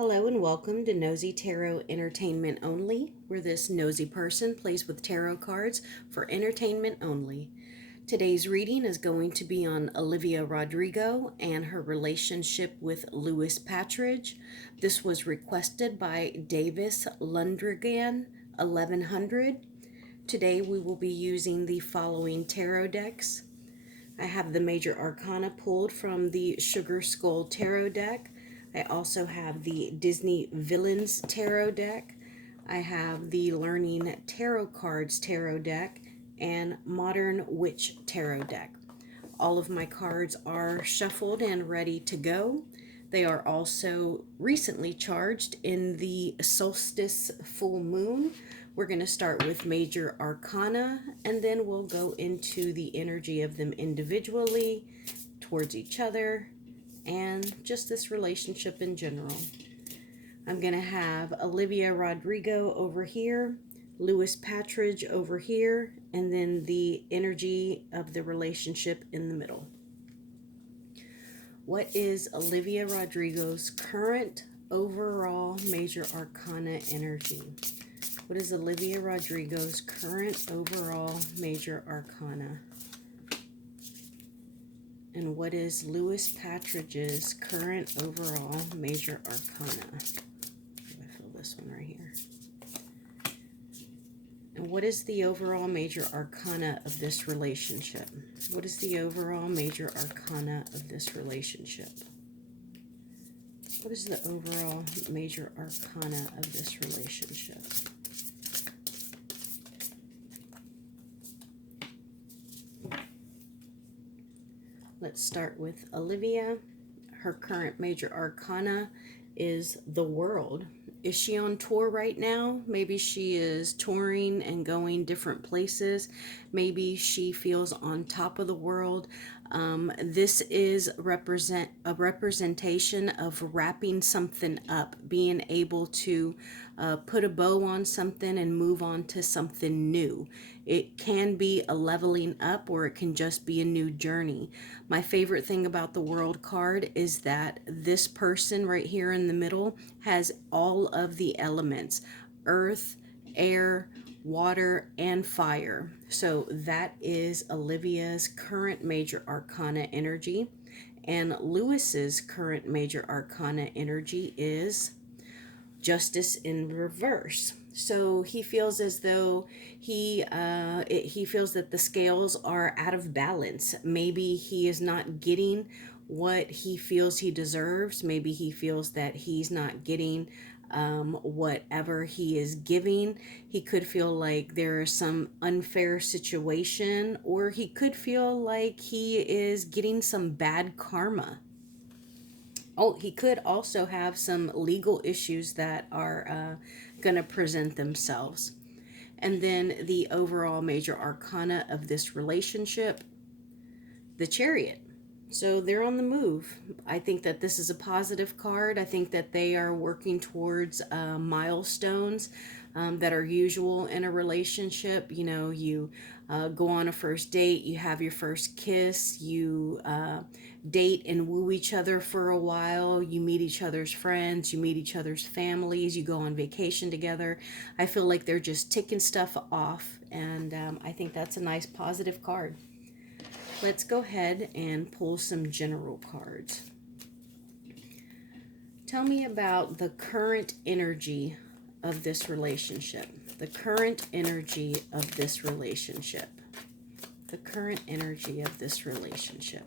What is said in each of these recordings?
Hello and welcome to Nosy Tarot Entertainment Only, where this nosy person plays with tarot cards for entertainment only. Today's reading is going to be on Olivia Rodrigo and her relationship with Lewis Patridge. This was requested by Davis Lundrigan, 1100. Today we will be using the following tarot decks. I have the Major Arcana pulled from the Sugar Skull Tarot deck. I also have the Disney Villains Tarot deck. I have the Learning Tarot Cards Tarot deck and Modern Witch Tarot deck. All of my cards are shuffled and ready to go. They are also recently charged in the solstice full moon. We're going to start with Major Arcana, and then we'll go into the energy of them individually, towards each other, and just this relationship in general. I'm going to have Olivia Rodrigo over here, Lewis Patridge over here, and then the energy of the relationship in the middle. What is Olivia Rodrigo's current overall Major Arcana energy? What is Olivia Rodrigo's current overall Major Arcana? And what is Lewis Patridge's current overall Major Arcana? I feel this one right here. And what is the overall Major Arcana of this relationship? What is the overall Major Arcana of this relationship? What is the overall Major Arcana of this relationship? Let's start with Olivia. Her current Major Arcana is the World. Is she on tour right now? Maybe she is touring and going different places. Maybe she feels on top of the world. This is a representation of wrapping something up, being able to put a bow on something and move on to something new. It can be a leveling up, or it can just be a new journey. My favorite thing about the World card is that this person right here in the middle has all of the elements: earth, air, water, and fire. So that is Olivia's current Major Arcana energy. And Lewis's current Major Arcana energy is Justice in reverse. So he feels as though he feels that the scales are out of balance. Maybe he is not getting what he feels he deserves. Maybe he feels that he's not getting whatever he is giving. He could feel like there is some unfair situation, or he could feel like he is getting some bad karma. Oh, he could also have some legal issues that are going to present themselves. And then the overall Major Arcana of this relationship, the Chariot. So they're on the move. I think that this is a positive card. I think that they are working towards milestones that are usual in a relationship. You know, you go on a first date, you have your first kiss, you date and woo each other for a while, you meet each other's friends, you meet each other's families, you go on vacation together. I feel like they're just ticking stuff off, and I think that's a nice positive card. Let's go ahead and pull some general cards. Tell me about the current energy of this relationship. The current energy of this relationship. The current energy of this relationship.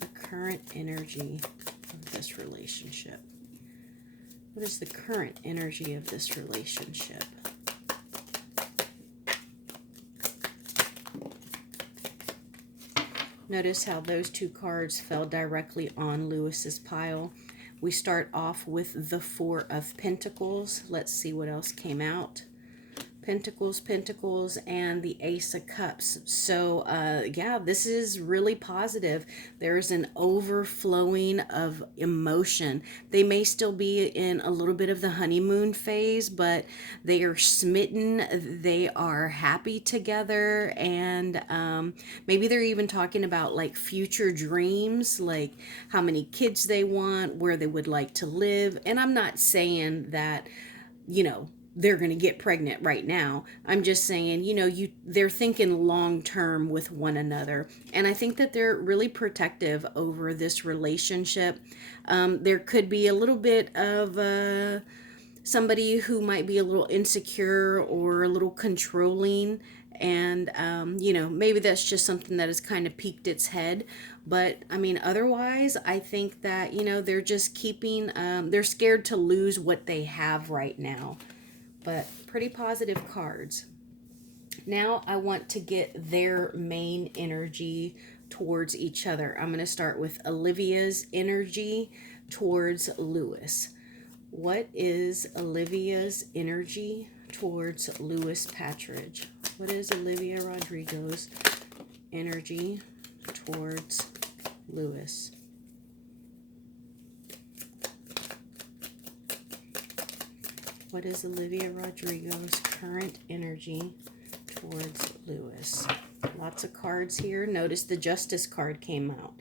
The current energy of this relationship. What is the current energy of this relationship? Notice how those two cards fell directly on Lewis's pile. We start off with the Four of Pentacles. Let's see what else came out. Pentacles, Pentacles, and the Ace of Cups. So, yeah, this is really positive. There's an overflowing of emotion. They may still be in a little bit of the honeymoon phase, but they are smitten. They are happy together. And maybe they're even talking about like future dreams, like how many kids they want, where they would like to live. And I'm not saying that, you know, they're going to get pregnant right now. I'm just saying, they're thinking long term with one another. And I think that they're really protective over this relationship. There could be a little bit of somebody who might be a little insecure or a little controlling. And, maybe that's just something that has kind of peaked its head. But I mean, otherwise, I think that, they're just keeping, they're scared to lose what they have right now. But pretty positive cards. Now I want to get their main energy towards each other. I'm going to start with Olivia's energy towards Lewis. What is Olivia's energy towards Lewis Patridge? What is Olivia Rodrigo's energy towards Lewis? What is Olivia Rodrigo's current energy towards Lewis? Lots of cards here. Notice the Justice card came out.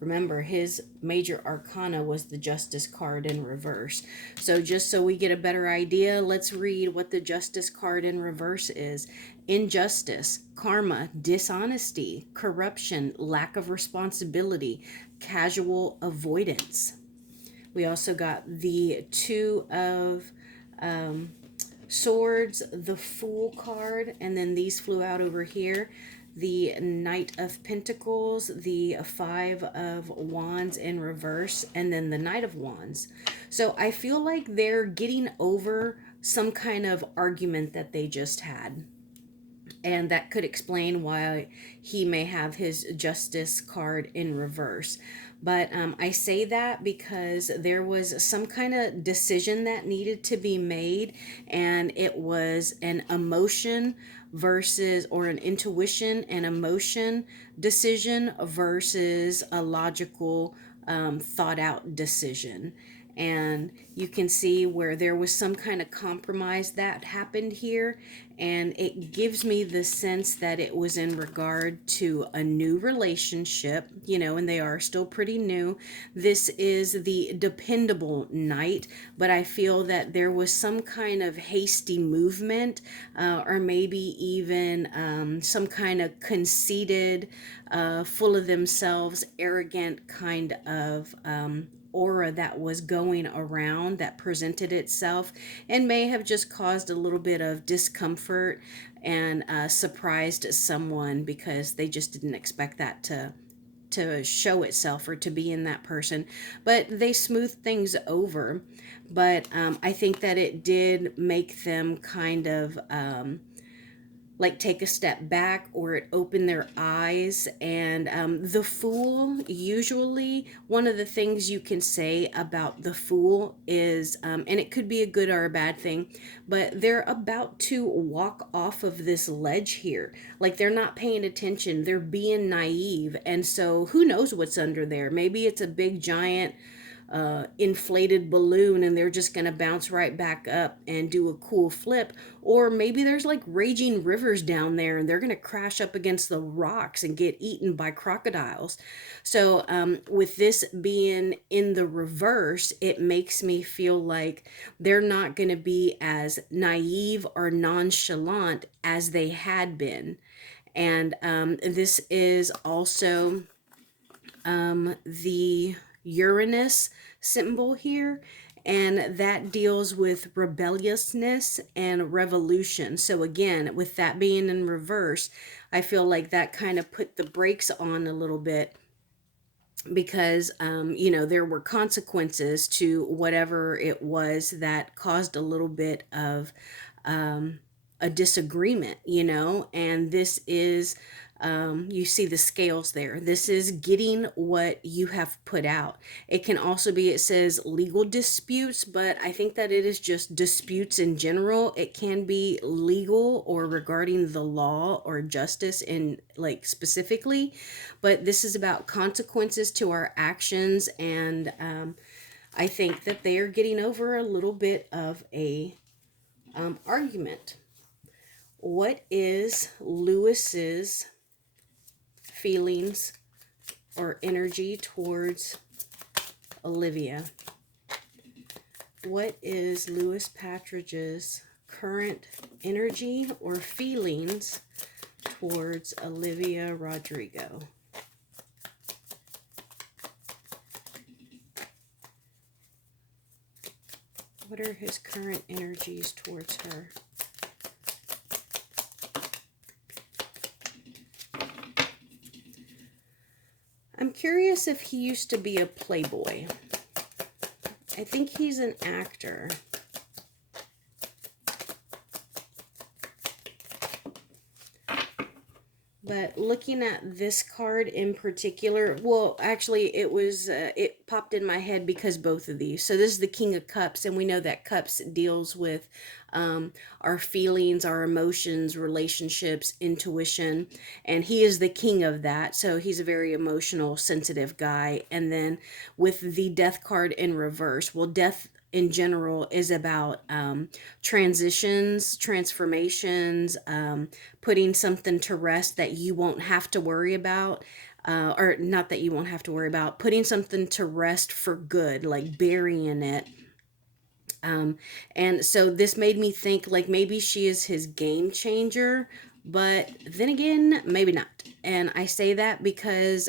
Remember, his major arcana was the Justice card in reverse. So just so we get a better idea, let's read what the Justice card in reverse is. Injustice, karma, dishonesty, corruption, lack of responsibility, casual avoidance. We also got the Two of Swords, the Fool card, and then these flew out over here. The Knight of Pentacles, the Five of Wands in reverse, and then the Knight of Wands. So I feel like they're getting over some kind of argument that they just had. And that could explain why he may have his Justice card in reverse. But I say that because there was some kind of decision that needed to be made, and it was an emotion versus, or an intuition and emotion decision versus a logical, thought out decision. And you can see where there was some kind of compromise that happened here. And it gives me the sense that it was in regard to a new relationship, and they are still pretty new. This is the dependable Knight, but I feel that there was some kind of hasty movement, or maybe even some kind of conceited, full of themselves, arrogant kind of aura that was going around that presented itself, and may have just caused a little bit of discomfort and surprised someone because they just didn't expect that to show itself or to be in that person. But they smoothed things over. But I think that it did make them kind of like take a step back, or it opened their eyes. And the Fool, usually one of the things you can say about the Fool is, and it could be a good or a bad thing, but they're about to walk off of this ledge here. Like they're not paying attention. They're being naive. And so who knows what's under there? Maybe it's a big giant inflated balloon and they're just going to bounce right back up and do a cool flip. Or maybe there's like raging rivers down there and they're going to crash up against the rocks and get eaten by crocodiles. So with this being in the reverse, it makes me feel like they're not going to be as naive or nonchalant as they had been. And this is also the Uranus symbol here, and that deals with rebelliousness and revolution. So again, with that being in reverse, I feel like that kind of put the brakes on a little bit, because there were consequences to whatever it was that caused a little bit of a disagreement, and this is You see the scales there. This is getting what you have put out. It can also be, it says legal disputes, but I think that it is just disputes in general. It can be legal or regarding the law or justice in like specifically, but this is about consequences to our actions. And I think that they are getting over a little bit of a argument. What is Lewis's feelings or energy towards Olivia? What is Lewis Patridge's current energy or feelings towards Olivia Rodrigo? What are his current energies towards her? I'm curious if he used to be a playboy. I think he's an actor. But looking at this card in particular, well, actually, it popped in my head because both of these. So this is the King of Cups, and we know that Cups deals with our feelings, our emotions, relationships, intuition, and he is the king of that. So he's a very emotional, sensitive guy. And then with the Death card in reverse, well, Death in general is about transitions, transformations, putting something to rest that you won't have to worry about. Or not that you won't have to worry about, putting something to rest for good, like burying it. And so this made me think like maybe she is his game changer, but then again, maybe not. And I say that because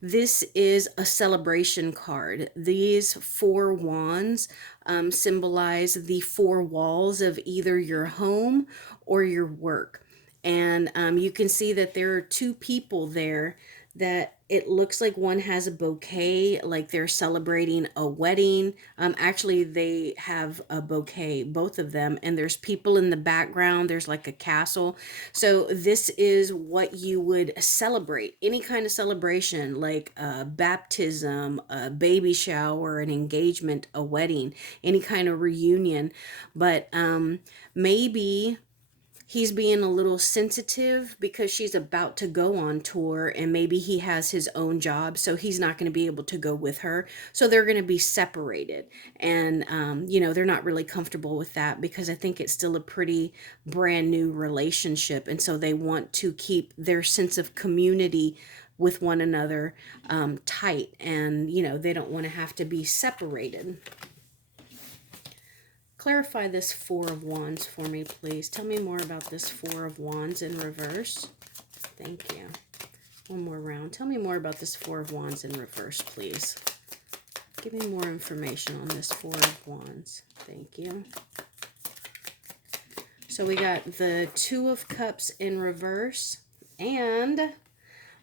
this is a celebration card. These four wands symbolize the four walls of either your home or your work. And you can see that there are two people there that it looks like one has a bouquet, like they're celebrating a wedding. Actually, they have a bouquet, both of them, and there's people in the background. There's like a castle. So this is what you would celebrate. Any kind of celebration, like a baptism, a baby shower, an engagement, a wedding, any kind of reunion. But maybe he's being a little sensitive because she's about to go on tour, and maybe he has his own job, so he's not going to be able to go with her. So they're going to be separated. And, they're not really comfortable with that because I think it's still a pretty brand new relationship. And so they want to keep their sense of community with one another tight. And, they don't want to have to be separated. Clarify this Four of Wands for me, please. Tell me more about this Four of Wands in reverse. Thank you. One more round. Tell me more about this Four of Wands in reverse, please. Give me more information on this Four of Wands. Thank you. So we got the Two of Cups in reverse and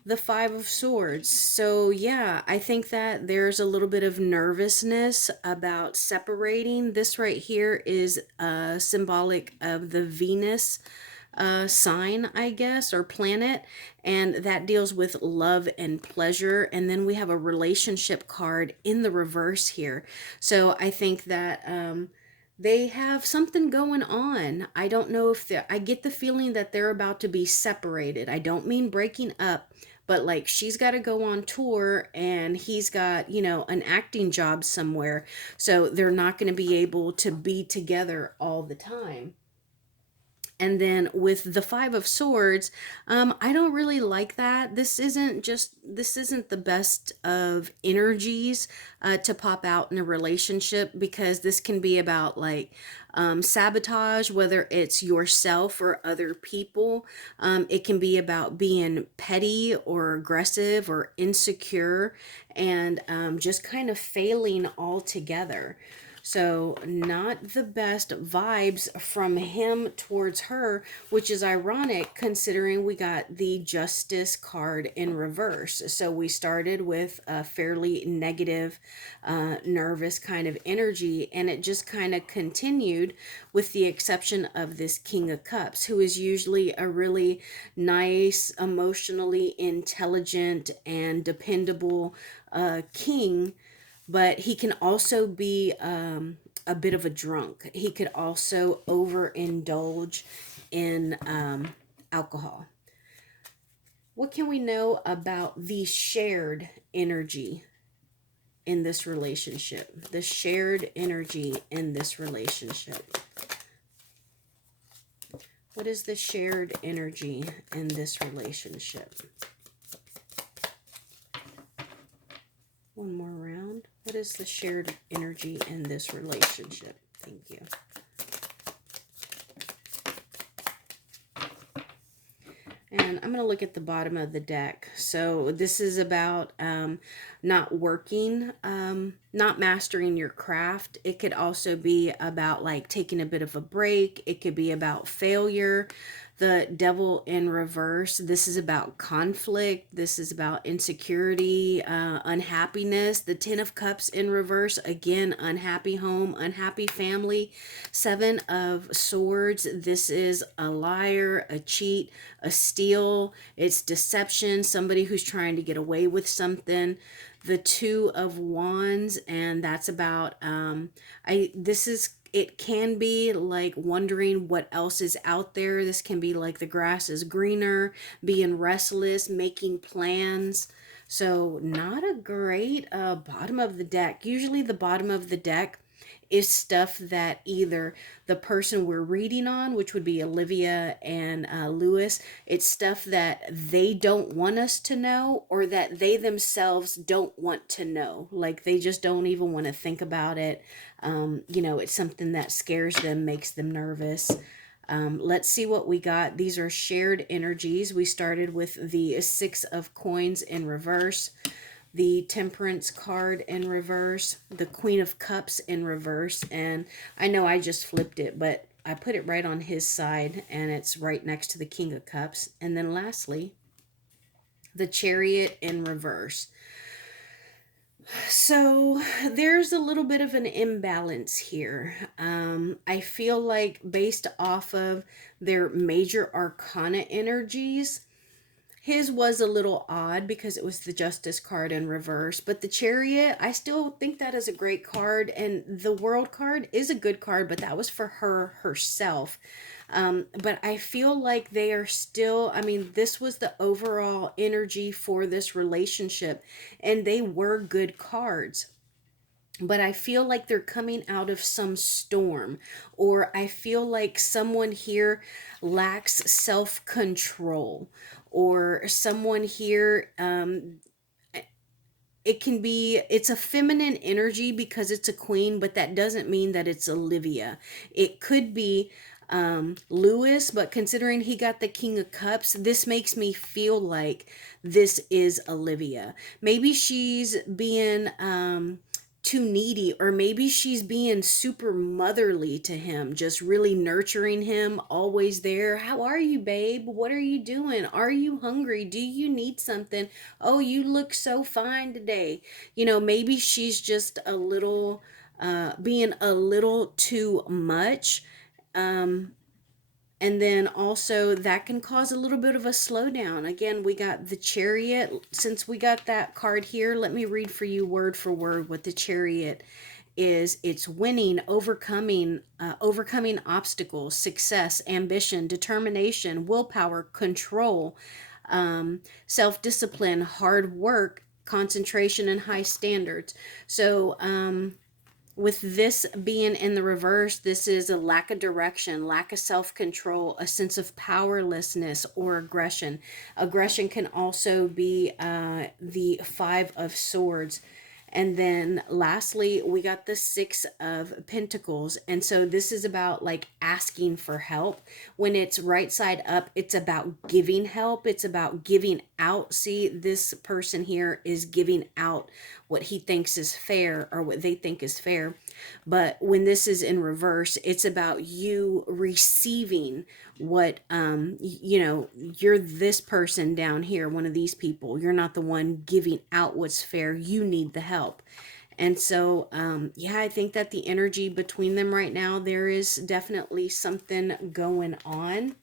the Five of Swords. So yeah, I think that there's a little bit of nervousness about separating. This right here is symbolic of the Venus sign, I guess, or planet, and that deals with love and pleasure. And then we have a relationship card in the reverse here. So I think that they have something going on. I don't know if I get the feeling that they're about to be separated. I don't mean breaking up, but like she's got to go on tour and he's got, an acting job somewhere. So they're not going to be able to be together all the time. And then with the Five of Swords, I don't really like that. This isn't the best of energies to pop out in a relationship, because this can be about like sabotage, whether it's yourself or other people. It can be about being petty or aggressive or insecure, and just kind of failing altogether. So not the best vibes from him towards her, which is ironic considering we got the Justice card in reverse. So we started with a fairly negative, nervous kind of energy, and it just kind of continued, with the exception of this King of Cups, who is usually a really nice, emotionally intelligent, and dependable king, but he can also be a bit of a drunk. He could also overindulge in alcohol. What can we know about the shared energy in this relationship? The shared energy in this relationship. What is the shared energy in this relationship? One more round. What is the shared energy in this relationship? Thank you. And I'm going to look at the bottom of the deck. So this is about not working, not mastering your craft. It could also be about like taking a bit of a break. It could be about failure. The Devil in reverse. This is about conflict. This is about insecurity, unhappiness. The Ten of Cups in reverse. Again, unhappy home, unhappy family. Seven of Swords. This is a liar, a cheat, a steal. It's deception. Somebody who's trying to get away with something. The Two of Wands, and that's about it can be like wondering what else is out there. This can be like the grass is greener, being restless, making plans. So not a great bottom of the deck. Usually the bottom of the deck is stuff that either the person we're reading on, which would be Olivia and Lewis, it's stuff that they don't want us to know, or that they themselves don't want to know. Like they just don't even want to think about it. It's something that scares them, makes them nervous. Let's see what we got. These are shared energies. We started with the Six of Coins in reverse, the Temperance card in reverse, the Queen of Cups in reverse, and I know I just flipped it, but I put it right on his side, and it's right next to the King of Cups. And then lastly, the Chariot in reverse. So there's a little bit of an imbalance here. I feel like based off of their major arcana energies, his was a little odd because it was the Justice card in reverse, but the Chariot, I still think that is a great card, and the World card is a good card, but that was for her herself. But I feel like they are still, this was the overall energy for this relationship, and they were good cards. But I feel like they're coming out of some storm, or I feel like someone here lacks self-control, or someone here, it's a feminine energy because it's a queen, but that doesn't mean that it's Olivia. It could be Lewis, but considering he got the King of Cups, this makes me feel like this is Olivia. Maybe she's being too needy, or maybe she's being super motherly to him, just really nurturing him, always there. How are you, babe? What are you doing? Are you hungry? Do you need something? Oh, you look so fine today. Maybe she's just a little being a little too much. And then also that can cause a little bit of a slowdown. Again, we got the Chariot. Since we got that card here, let me read for you word for word what the Chariot is. It's winning, overcoming obstacles, success, ambition, determination, willpower, control, self-discipline, hard work, concentration, and high standards. So, with this being in the reverse, this is a lack of direction, lack of self-control, a sense of powerlessness, or aggression. Aggression can also be the Five of Swords. And then lastly, we got the Six of Pentacles. And so this is about like asking for help. When it's right side up, it's about giving help. It's about giving out. See, this person here is giving out what he thinks is fair or what they think is fair. But when this is in reverse, it's about you receiving what, you know, you're this person down here, one of these people. You're not the one giving out what's fair. You need the help. And so, yeah, I think that the energy between them right now, there is definitely something going on.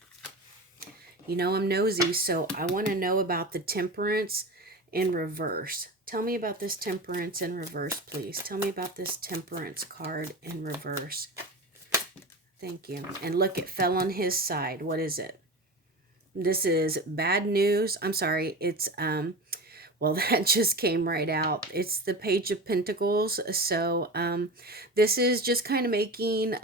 You know, I'm nosy, so I want to know about the temperance in reverse. Tell me about this temperance in reverse, please. Tell me about this temperance card in reverse. Thank you. And look, it fell on his side. What is it? This is bad news. I'm sorry. It's, well, that just came right out. It's the Page of Pentacles. So this is just kind of making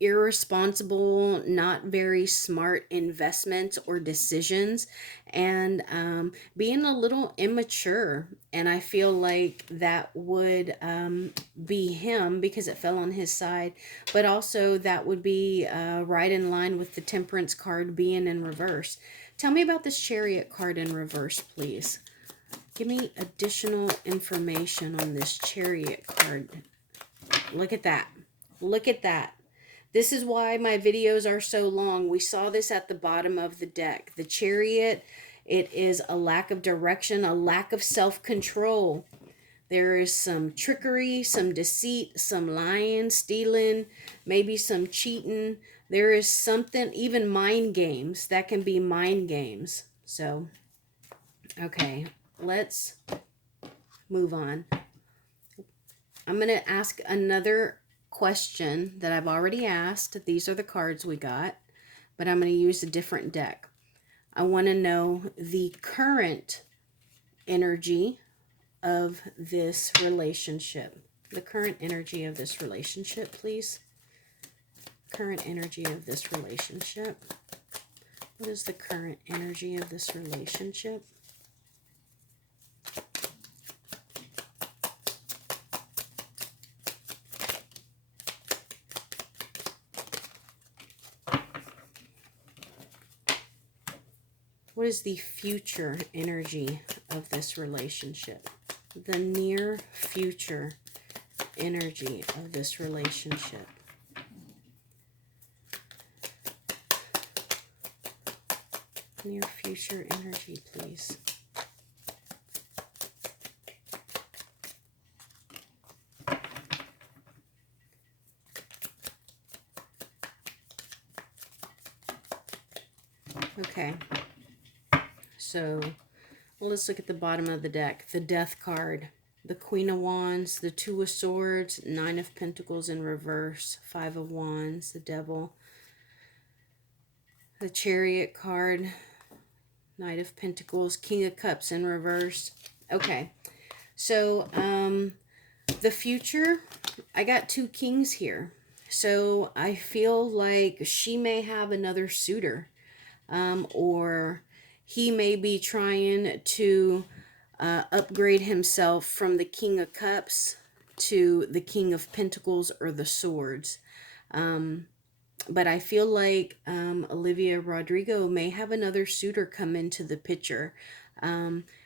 irresponsible, not very smart investments or decisions, and being a little immature. And I feel like that would be him because it fell on his side. But also that would be right in line with the Temperance card being in reverse. Tell me about this Chariot card in reverse, please. Give me additional information on this Chariot card. Look at that. Look at that. This is why my videos are so long. We saw this at the bottom of the deck. The Chariot, it is a lack of direction, a lack of self-control. There is some trickery, some deceit, some lying, stealing, maybe some cheating. There is something, even mind games. That can be mind games. So, okay. Let's move on. I'm going to ask another question that I've already asked. These are the cards we got, but I'm going to use a different deck. I want to know the current energy of this relationship. The current energy of this relationship, please. Current energy of this relationship. What is the current energy of this relationship? What is the future energy of this relationship? The near future energy of this relationship. Near future energy, please. Okay. So, well, let's look at the bottom of the deck. The Death card, the Queen of Wands, the Two of Swords, Nine of Pentacles in reverse, Five of Wands, the Devil, the Chariot card, Knight of Pentacles, King of Cups in reverse. Okay, so the future, I got two kings here. So I feel like she may have another suitor, or he may be trying to upgrade himself from the King of Cups to the King of Pentacles or the Swords. But I feel like Olivia Rodrigo may have another suitor come into the picture.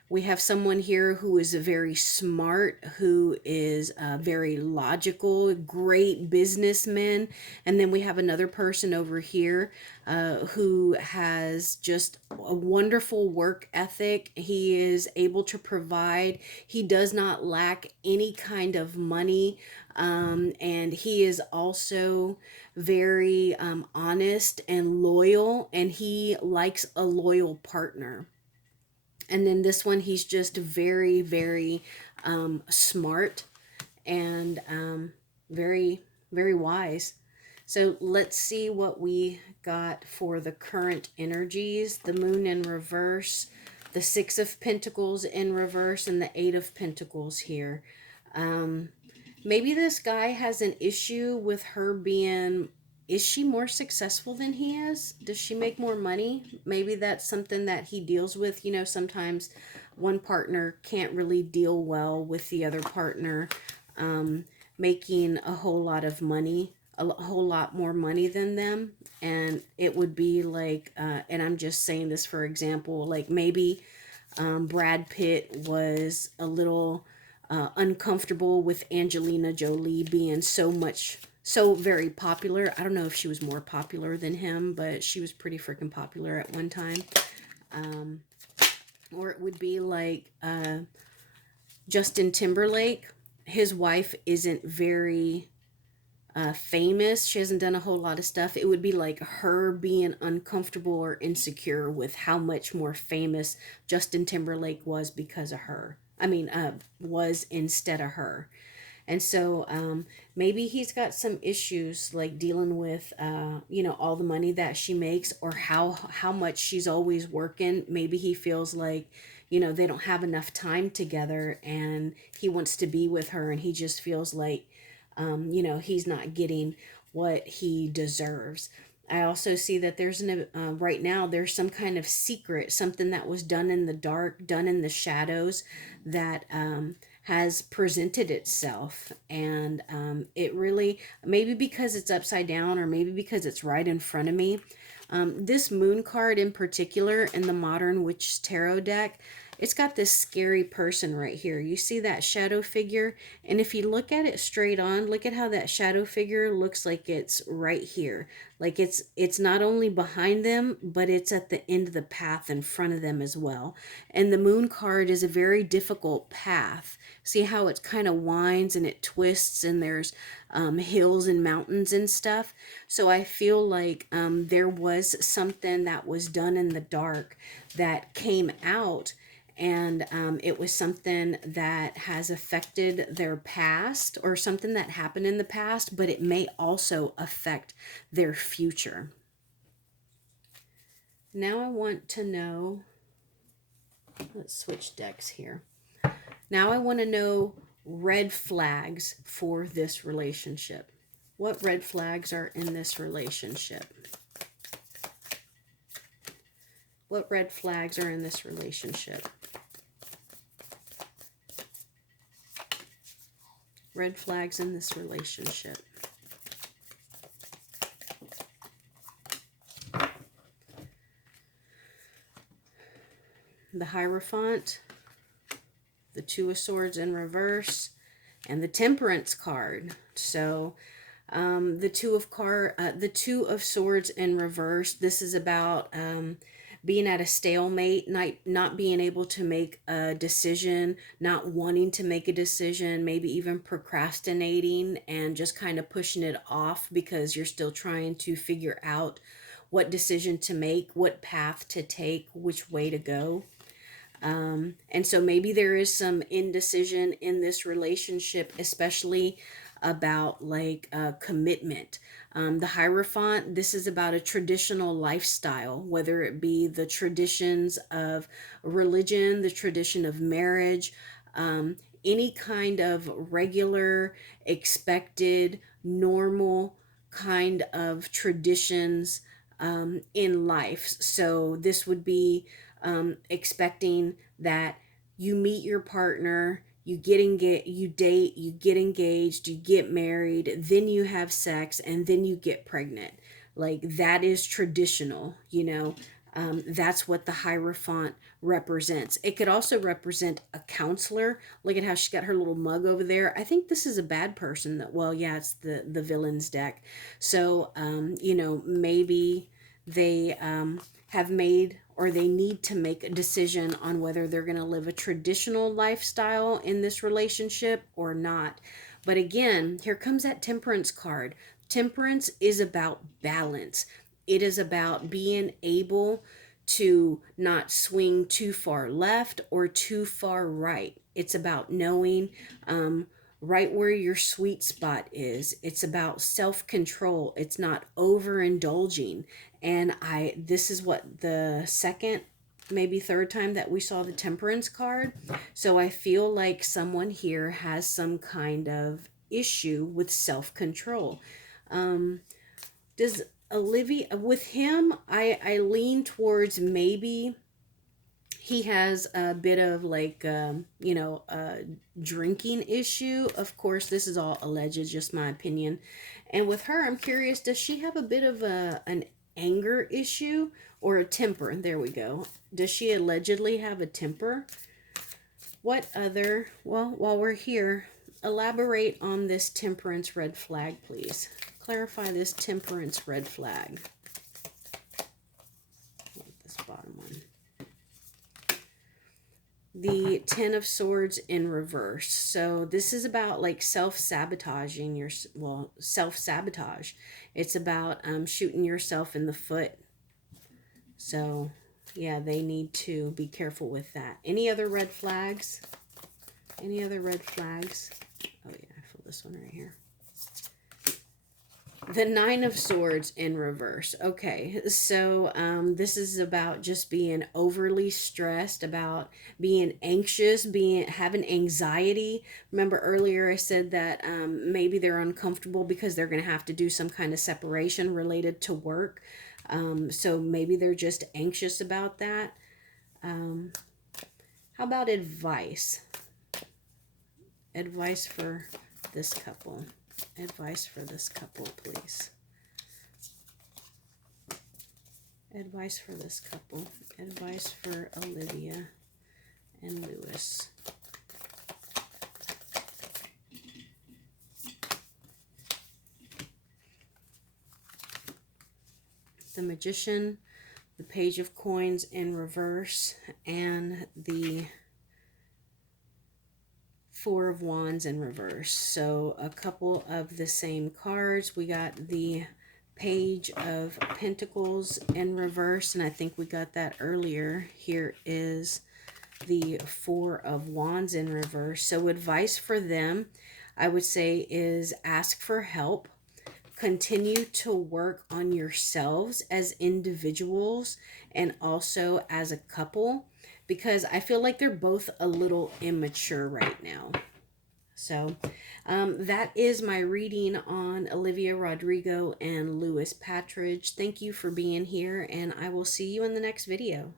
We have someone here who is very smart, who is very logical, great businessman. And then we have another person over here who has just a wonderful work ethic. He is able to provide. He does not lack any kind of money. And he is also very honest and loyal, and he likes a loyal partner. And then this one, he's just very, very smart and very, very wise. So let's see what we got for the current energies. The Moon in reverse, the Six of Pentacles in reverse, and the Eight of Pentacles here. Maybe this guy has an issue with her being... Is she more successful than he is? Does she make more money? Maybe that's something that he deals with. You know, sometimes one partner can't really deal well with the other partner making a whole lot of money, a whole lot more money than them. And it would be like, and I'm just saying this for example, like maybe Brad Pitt was a little uncomfortable with Angelina Jolie being so very popular. I don't know if she was more popular than him, but she was pretty freaking popular at one time. Um, or it would be like Justin Timberlake. His wife isn't very famous. She hasn't done a whole lot of stuff. It would be like her being uncomfortable or insecure with how much more famous Justin Timberlake was because of her. I mean, was instead of her. And so maybe he's got some issues like dealing with, all the money that she makes, or how much she's always working. Maybe he feels like, they don't have enough time together, and he wants to be with her, and he just feels like, he's not getting what he deserves. I also see that right now there's some kind of secret, something that was done in the dark, done in the shadows, that has presented itself. And it really, maybe because it's upside down, or maybe because it's right in front of me. This moon card in particular in the Modern Witch Tarot deck, it's got this scary person right here. You see that shadow figure? And if you look at it straight on, look at how that shadow figure looks like it's right here. Like it's not only behind them, but it's at the end of the path in front of them as well. And the moon card is a very difficult path. See how it kind of winds and it twists, and there's hills and mountains and stuff. So I feel like there was something that was done in the dark that came out, and it was something that has affected their past, or something that happened in the past, but it may also affect their future. Now I want to know, let's switch decks here. Now I want to know red flags for this relationship. What red flags are in this relationship? What red flags are in this relationship? Red flags in this relationship. The Hierophant, the Two of Swords in reverse, and the Temperance card. So the Two of Swords in reverse, this is about being at a stalemate, not being able to make a decision, not wanting to make a decision, maybe even procrastinating and just kind of pushing it off because you're still trying to figure out what decision to make, what path to take, which way to go. And so maybe there is some indecision in this relationship, especially about like commitment. The Hierophant, this is about a traditional lifestyle, whether it be the traditions of religion, the tradition of marriage, any kind of regular, expected, normal kind of traditions in life. So this would be expecting that you meet your partner, you get engaged, you date, you get engaged, you get married, then you have sex, and then you get pregnant. Like that is traditional, that's what the Hierophant represents. It could also represent a counselor. Look at how she's got her little mug over there. I think this is a bad person it's the villains deck. So, maybe they have made, or they need to make a decision on whether they're going to live a traditional lifestyle in this relationship or not. But again, here comes that Temperance card. Temperance is about balance. It is about being able to not swing too far left or too far right. It's about knowing right where your sweet spot is. It's about self-control. It's not overindulging. And this is what the second, maybe third time that we saw the Temperance card. So I feel like someone here has some kind of issue with self-control. Does Olivia, with him, I lean towards maybe he has a bit of like, a drinking issue. Of course, this is all alleged, just my opinion. And with her, I'm curious, does she have a bit of an anger issue or a temper? There we go. Does she allegedly have a temper? What other, well, while we're here, elaborate on this temperance red flag, please. Clarify this temperance red flag. This bottom one. The Ten of Swords in reverse. So this is about like self-sabotaging your, well, self-sabotage. It's about shooting yourself in the foot. So yeah, they need to be careful with that. Any other red flags? Any other red flags? Oh yeah, I feel this one right here. The Nine of Swords in reverse. Okay, so this is about just being overly stressed, about being anxious, having anxiety. Remember earlier I said that maybe they're uncomfortable because they're going to have to do some kind of separation related to work. So maybe they're just anxious about that. How about advice? Advice for this couple. Advice for this couple, please. Advice for this couple. Advice for Olivia and Lewis. The Magician, the Page of Coins in reverse, and the Four of Wands in reverse. So a couple of the same cards. We got the Page of Pentacles in reverse, and I think we got that earlier. Here is the Four of Wands in reverse. So advice for them, I would say, is ask for help. Continue to work on yourselves as individuals and also as a couple, because I feel like they're both a little immature right now. So that is my reading on Olivia Rodrigo and Lewis Patridge. Thank you for being here, and I will see you in the next video.